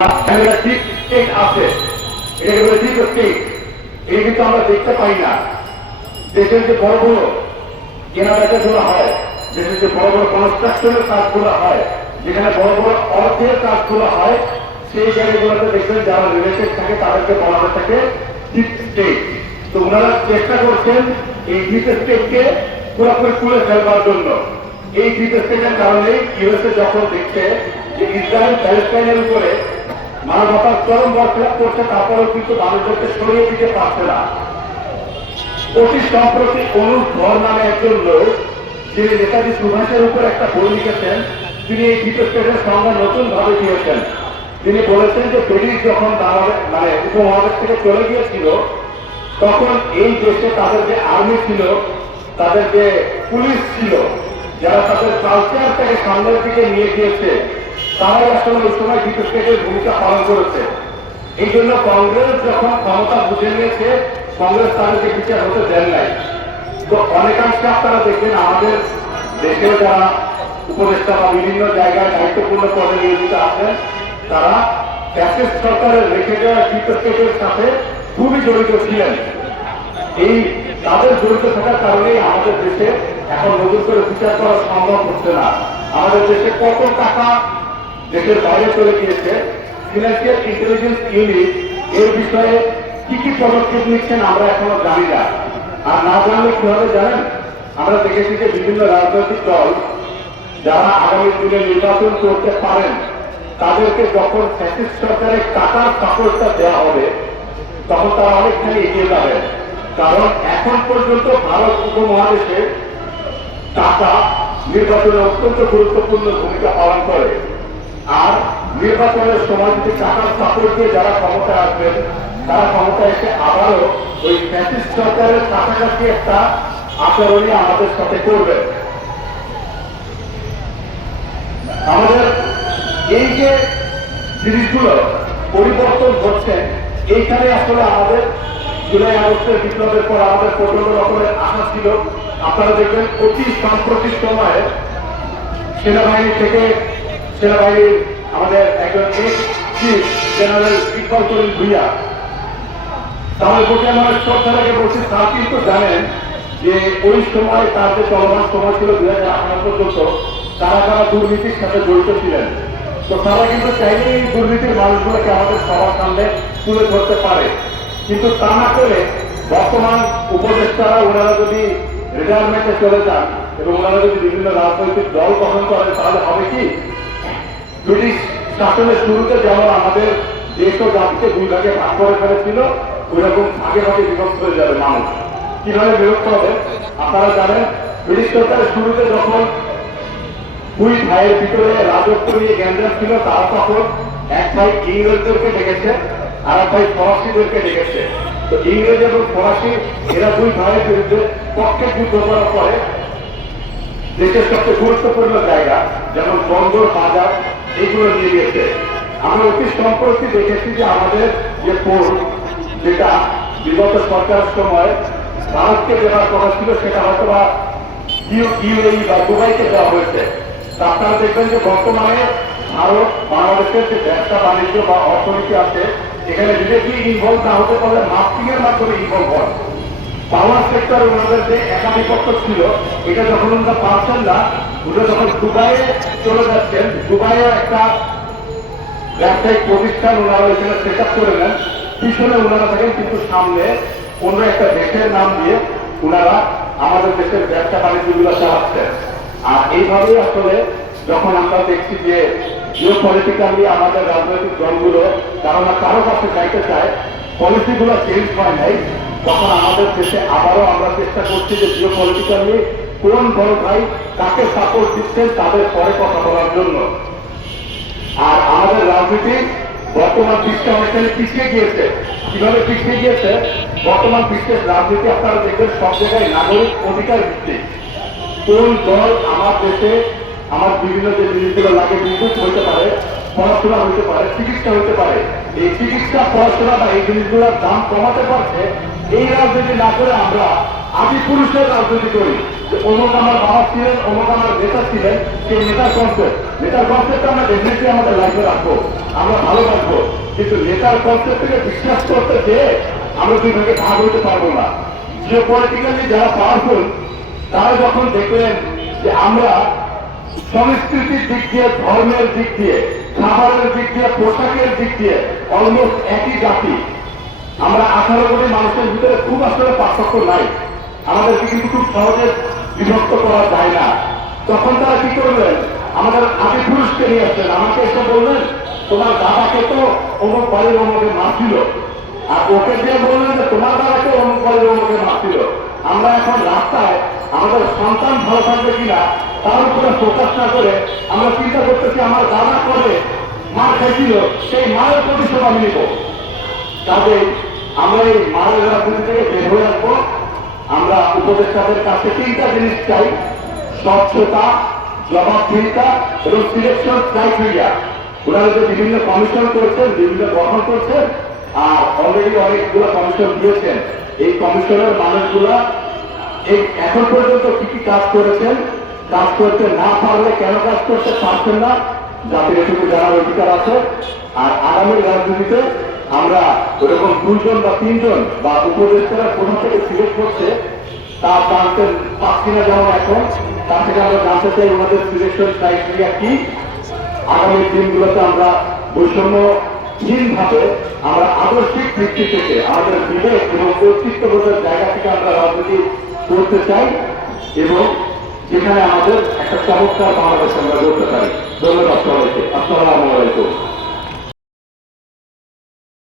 ঠিক স্টেট আছে, এটাকে বলে ঠিক স্টেট। এই কিন্তু আমরা দেখতে পাই না। দেশের যে বড় বড় কেনাবেচা গুলো হয়, দেশের যে বড় বড় কনস্ট্রাকশনের কাজগুলো হয়, যেখানে বড় বড় অর্থের কাজগুলো হয়, সেই জায়গাগুলোতে দেখবেন যারা রিলেটেড থাকে তাদেরকে বলা হয়ে থাকে ডিপ স্টেট। তো ওনারা চেষ্টা করছেন এই ডিপ স্টেটকে পুরোপুরি তুলে ফেলবার জন্য। এই ডিপ স্টেটের কারণে ইউএসএ যখন দেখছে যে ইসরায়েল প্যালেস্টাইনের উপরে মানবতার চরম বরখেলাপ করছে, তারপরেও কিন্তু মানুষদেরকে সরিয়ে দিতে পারছে না। অতি সম্প্রতি অনুপ ধর নামে একজন লোক, যিনি নেতাজি সুভাষের উপর একটা বই লিখেছেন, তিনি এই ডিপ স্টেটের সংজ্ঞা নতুন ভাবে দিয়েছেন। তিনি বলেছেন যে ব্রিটিশ যখন মানে উপমহাদেশ থেকে চলে গিয়েছিল, তখন এই দেশে তাদের যে আর্মি ছিল, তাদের যে পুলিশ ছিল, যারা তাদের কালচারটাকে সামনের দিকে নিয়ে গিয়েছে, তারাই আসলে ওই সময় ডিপ স্টেটের ভূমিকা পালন করেছে। এই জন্য কংগ্রেস যখন ক্ষমতা বুঝে নিয়েছে, কংগ্রেস তাদেরকে বিচার হতে দেন নাই। তো অনেকাংশে আপনারা দেখবেন আমাদের দেশের যারা উপদেষ্টা বা বিভিন্ন জায়গায় দায়িত্বপূর্ণ পদে নিয়োজিত আছেন, তারা ফ্যাসিস্ট সরকারের রেখে দেওয়া ডিপ স্টেটের সাথে খুবই জড়িত ছিলেন। এই তাদের জড়িত থাকার কারণেই আমাদের দেশে এখন নতুন করে বিচার করা সম্ভব হচ্ছে না। আমাদের দেশে কত টাকা দেশের বাইরে চলে গিয়েছে, ফিনান্সিয়াল ইন্টেলিজেন্স ইউনিট এর বিষয়ে কি কি পদক্ষেপ নিচ্ছেন আমরা এখনো জানি না। আর না জানলে কিভাবে জানেন? আমরা দেখেছি যে বিভিন্ন রাজনৈতিক দল যারা আগামী দিনে নির্বাচন করতে পারেন, তাদেরকে যখন ফ্যাসিস্ট সরকারের টাকার সাপোর্টটা দেওয়া হবে, তখন তারা অনেকখানি এগিয়ে যাবেন। কারণ এখন পর্যন্ত ভারত উপমহাদেশে টাকা নির্বাচনে অত্যন্ত গুরুত্বপূর্ণ ভূমিকা পালন করে। আর নির্বাচনের সময় যদি টাকার সাপোর্ট দিয়ে যারা ক্ষমতায় আসবেন, তারা ক্ষমতায় এসে আবারও ওই ফ্যাসিস্ট সরকারের কাছাকাছি একটা আচরণই আমাদের সাথে করবে। আমাদের এই যে জিনিসগুলো পরিবর্তন হচ্ছে, এইখানে আসলে আমাদের জুলাই আগস্টের বিপ্লবের পর আমাদের প্রচন্ড রকমের আশা ছিল। আপনারা দেখবেন অতি সাম্প্রতিক সময়ে সেনাবাহিনী থেকে সেনাবাহিনীর আমাদের একজন এক্স চিফ জেনারেল ইকবাল করিম ভুইয়া, তার প্রতি আমার শ্রদ্ধাকে বলছি, তার কিন্তু জানেন যে ওই সময় তার যে চলমান সময় ছিল 2018 পর্যন্ত, তারা তারা দুর্নীতির সাথে জড়িত ছিলেন। তো তারা কিন্তু চাইলে এই দুর্নীতির মানুষগুলোকে আমাদের সবার সামনে তুলে ধরতে পারে। কিন্তু তা না করে বর্তমান উপদেষ্টারা ওনারা যদি রিটায়ারমেন্টে চলে যান এবং ওনারা যদি বিভিন্ন রাজনৈতিক দল গঠন করেন, তাহলে হবে কি, ব্রিটিশ শাসনের শুরুতে যেমন আমাদের দেশ ও জাতিকে দুই ভাগে ভাগ করে ফেলেছিল, ওইরকম ভাগে ভাগে বিভক্ত হয়ে যাবে মানুষ। কিভাবে বিভক্ত হবে? আপনারা জানেন, ব্রিটিশ সরকারের শুরুতে যখন দুই ভাইয়ের ভিতরে রাজত্ব নিয়ে গ্যাঞ্জাম ছিল, তারা তখন এক ভাই ইংরেজদেরকে ডেকেছে, আর এক ভাই ফরাসিদেরকে ডেকেছে। তো ইংরেজ এবং ফরাসি এরা দুই ভাইয়ের বিরুদ্ধে পক্ষে যুদ্ধ করার পরে দেশের সবচেয়ে গুরুত্বপূর্ণ জায়গা যেমন বন্দর, বাজার, এইগুলো নিয়ে গেছে। আমরা অতি সম্প্রতি দেখেছি যে আমাদের যে পোর্ট, যেটা বিগত সরকারের সময় ভারতকে দেওয়ার কথা ছিল, সেটা হয়তো বা ইউএই বা দুবাইকে দেওয়া হয়েছে। তা আপনারা দেখবেন যে বর্তমানে ভারত বাংলাদেশের যে ব্যবসা বাণিজ্য বা অর্থনীতি আছে, এখানে ডিরেক্টলি ইনভলভ না হতে পারলে মার্কেটিং এর মাধ্যমে ইনভলভ হয়। পাওয়ার সেক্টরে ওনাদের যে একাধিপত্য ছিল, এটা যখন ওনারা পাচ্ছেন না, ওটা যখন দুবাইয়ে চলে যাচ্ছেন, দুবাইয়ে একটা ব্যবসায়িক প্রতিষ্ঠান ওনারা এখানে সেট আপ করে নেন, পিছনে ওনারা থাকেন, কিন্তু সামনে অন্য একটা দেশের নাম দিয়ে ওনারা আমাদের দেশের ব্যবসা বাণিজ্যগুলো চালাচ্ছেন। আর এইভাবেই আসলে যখন আমরা দেখছি যে জিওপলিটিক্যালি আমাদের রাজনৈতিক দলগুলো কারো না কারো কাছে যাইতে চায়, পলিসিগুলো চেঞ্জ হয় নাই, তখন আমাদের দেশে আবারও আমরা চেষ্টা করছি যে জিওপলিটিক্যালি কোন বড় ভাই কাকে সাপোর্ট দিচ্ছেন তাদের পরে কথা বলার জন্য। আর আমাদের রাজনীতি বর্তমান বিশ্বে অনেকখানি পিছিয়ে গিয়েছে। কিভাবে পিছিয়ে গিয়েছে? বর্তমান বিশ্বের রাজনীতি আপনারা দেখবেন সব জায়গায় নাগরিক অধিকার ভিত্তিক। কোন দল আমার দেশে আমার বিভিন্ন যে জিনিসগুলো লাগে, বিদ্যুৎ হইতে পারে, পড়াশোনা হইতে পারে, চিকিৎসা হইতে পারে, এই চিকিৎসা, পড়াশোনা বা এই জিনিসগুলোর দাম কমাতে পারছে, এই রাজনীতি না করে আমরা আদি পুরুষের রাজনীতি করি। অমুক আমার বাবা ছিলেন, অমুক আমার নেতা ছিলেন, সেই নেতার কনসেপ্ট আমরা ডেফিনেটলি আমাদের লাইফে রাখবো, আমরা ভালো রাখবো। কিন্তু নেতার কনসেপ্ট থেকে বিশ্বাস করতে যে আমরা দুই ভাগে ভাগ হতে পারবো না। জিও পলিটিক্যালি যারা পাওয়ারফুল তারা যখন দেখলেন যে আমরা সংস্কৃতির দিক দিয়ে, ধর্মের দিক দিয়ে, খাবারের দিক দিয়ে, পোশাকের দিক দিয়ে অলমোস্ট একই জাতি, আমরা 18 কোটি মানুষের ভিতরে খুব আসলে পার্থক্য নাই, আমাদেরকে কিন্তু খুব সহজে বিভক্ত করা যায় না। তখন তারা কি করবেন, আমাদের আদি পুরুষকে নিয়ে আসলেন, আমাকে এসে বললেন তোমার দাদাকে তো অমুক বাড়ির অমুকে মারছিল, আর ওকে দিয়ে বললেন যে তোমার দাদাকে অমুক বাড়ির অমুকে মারছিল। আমরা এখন রাস্তায় আমাদের সন্তান ভালো থাকবে কিনা তার উপরে ফোকাস না করে আমরা চিন্তা করতেছি আমার দাদা করে মার খাইছিল, সেই মায়ের প্রতিশোধ আমি নিব। কাজে আমরা এই মায়ের রাজনীতি থেকে বের হয়ে আসবো। আমরা উপদেষ্টাদের কাছে 3টা জিনিস চাই: স্বচ্ছতা, জবাবদিহিতা এবং সিলেকশন ক্রাইটেরিয়া। ওনারা যে বিভিন্ন কমিশন করছেন, বিভিন্ন গঠন করছেন, আর অলরেডি অনেকগুলো কমিশন দিয়েছেন, এই কমিশনের মানুষগুলা এই এখন পর্যন্ত কি কি কাজ করেছেন, কাজ করতে না পারলে কেন কাজ করতে পারছেন না, জাতির এটুকু জানার অধিকার আছে। আর আগামী রাজনীতিতে আমরা ওরকম 2 জন বা 3 জন বা উপদেষ্টারা কোথা থেকে সিলেক্ট করছে তা জানতে পারছি না যেমন এখন, তার থেকে আমরা জানতে চাই ওনাদের সিলেকশন ক্রাইটেরিয়া কি। আগামী দিনগুলোতে আমরা বৈষম্যহীনভাবে আমরা আদর্শিক ভিত্তি থেকে আমাদের বিবেক এবং কর্তৃত্ববোধের জায়গা থেকে আমরা রাজনীতি করতে চাই এবং যেখানে আমাদের একটা চমৎকার বাংলাদেশ আমরা করতে পারি। ধন্যবাদ সবাইকে। আসসালামু আলাইকুম।